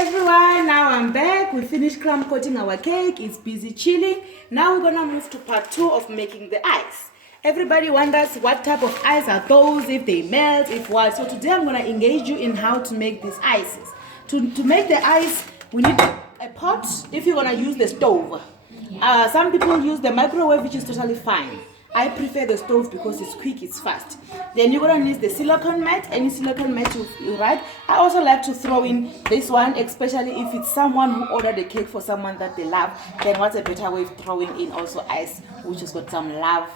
everyone, now I'm back. We finished crumb coating our cake. It's busy chilling. Now we're gonna move to part 2 of making the ice. Everybody wonders what type of ice are those, if they melt, if what. So today I'm gonna engage you in how to make these ices. To make the ice, we need a pot if you're gonna use the stove. Some people use the microwave, which is totally fine. I prefer the stove because it's quick, it's fast. Then you're gonna need the silicone mat, any silicone mat you right. I also like to throw in this one, especially if it's someone who ordered a cake for someone that they love. Then what's a better way of throwing in also ice, which has got some love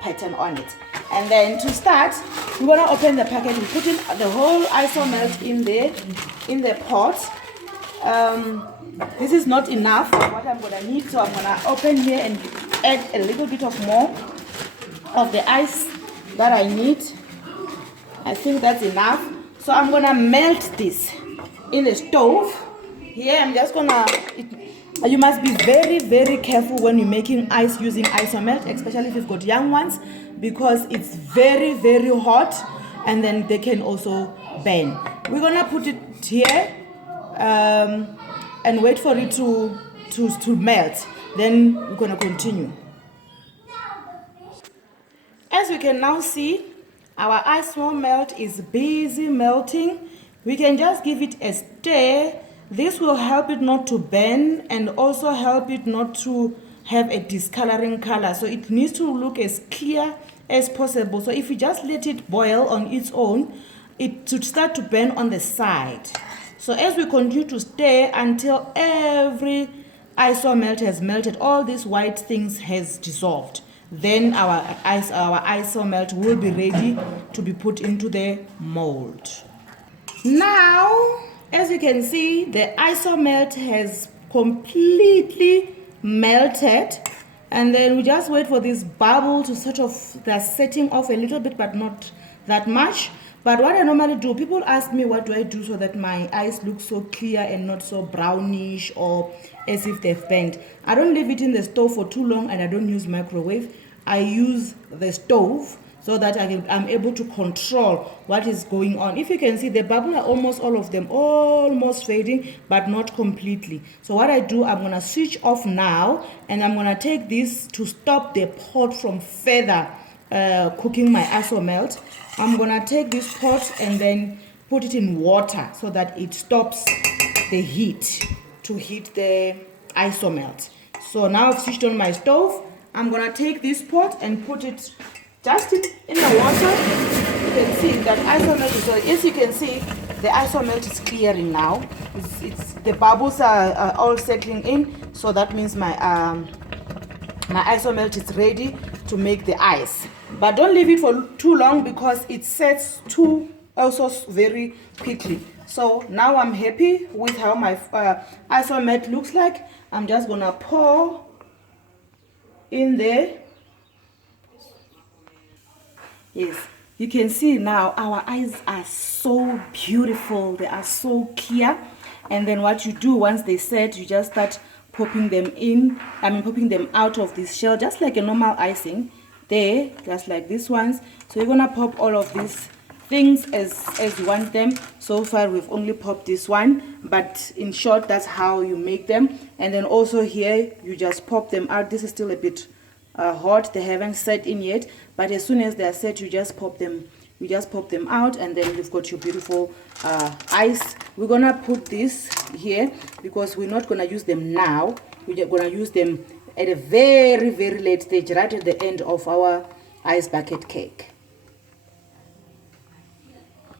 pattern on it. And then to start, we're gonna open the packet. We put in the whole Isomalt in the pot. This is not enough for what I'm gonna need, so I'm gonna open here and add a little bit of more of the ice that I need. I think that's enough. So I'm gonna melt this in the stove. Here I'm just gonna, you must be very, very careful when you're making ice using Isomalt, especially if you've got young ones, because it's very, very hot and then they can also burn. We're gonna put it here and wait for it to melt. Then we're gonna continue. As we can now see, our Isomalt is busy melting. We can just give it a stir. This will help it not to burn and also help it not to have a discoloring color. So it needs to look as clear as possible. So if you just let it boil on its own, it should start to burn on the side. So as we continue to stir until every Isomalt has melted, all these white things has dissolved, then our Isomalt will be ready to be put into the mold. Now, as you can see, the Isomalt has completely melted, and then we just wait for this bubble to sort of, they're setting off a little bit, but not that much. But what I normally do, people ask me what do I do so that my ice looks so clear and not so brownish or as if they've burnt. I don't leave it in the stove for too long, and I don't use microwave. I use the stove so that I'm able to control what is going on. If you can see, the bubble are almost all of them almost fading, but not completely. So what I do, I'm gonna switch off now, and I'm gonna take this to stop the pot from further cooking my Isomalt. I'm gonna take this pot and then put it in water so that it stops the heat to heat the Isomalt. So now I've switched on my stove. I'm gonna take this pot and put it just in the water. You can see that Isomalt is, so as you can see, the Isomalt is clearing now. The bubbles are all settling in, so that means my Isomalt is ready to make the ice. But don't leave it for too long because it sets too also very quickly. So now I'm happy with how my Isomalt looks like. I'm just gonna pour in there. Yes, you can see now our eyes are so beautiful. They are so clear. And then what you do once they set, you just start popping them in. Popping them out of this shell, just like a normal icing. There, just like these ones. So you're gonna pop all of these things as you want them. So far we've only popped this one, but in short, that's how you make them. And then also here, you just pop them out. This is still a bit hot, they haven't set in yet, but as soon as they are set, you just pop them out, and then you've got your beautiful ice. We're gonna put this here because we're not gonna use them now. We're gonna use them at a very, very late stage, right at the end of our ice bucket cake.